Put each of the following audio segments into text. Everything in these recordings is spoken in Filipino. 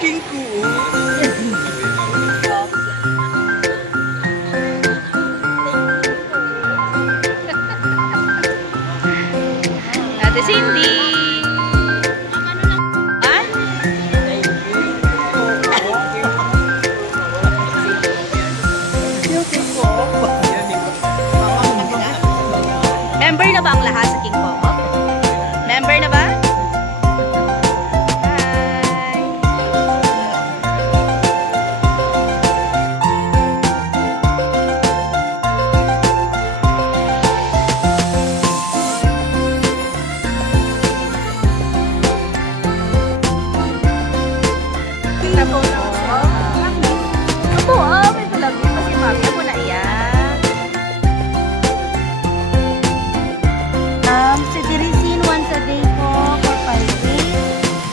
King ko. Ate Cindy. Ah? Member na ba ang lahat sa King Coco? Member na ba? Hi! Tapos, ako, may talag ko kasi mami ako na iyan. Si Tirisin once a day po for 5 days.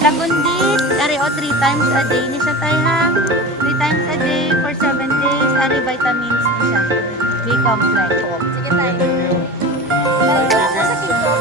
Lagundit, ari o 3 times a day ni siya tayhang. 3 times a day for 7 days. Ari vitamins ni siya. B-complex. Sige tayo. Sa kito.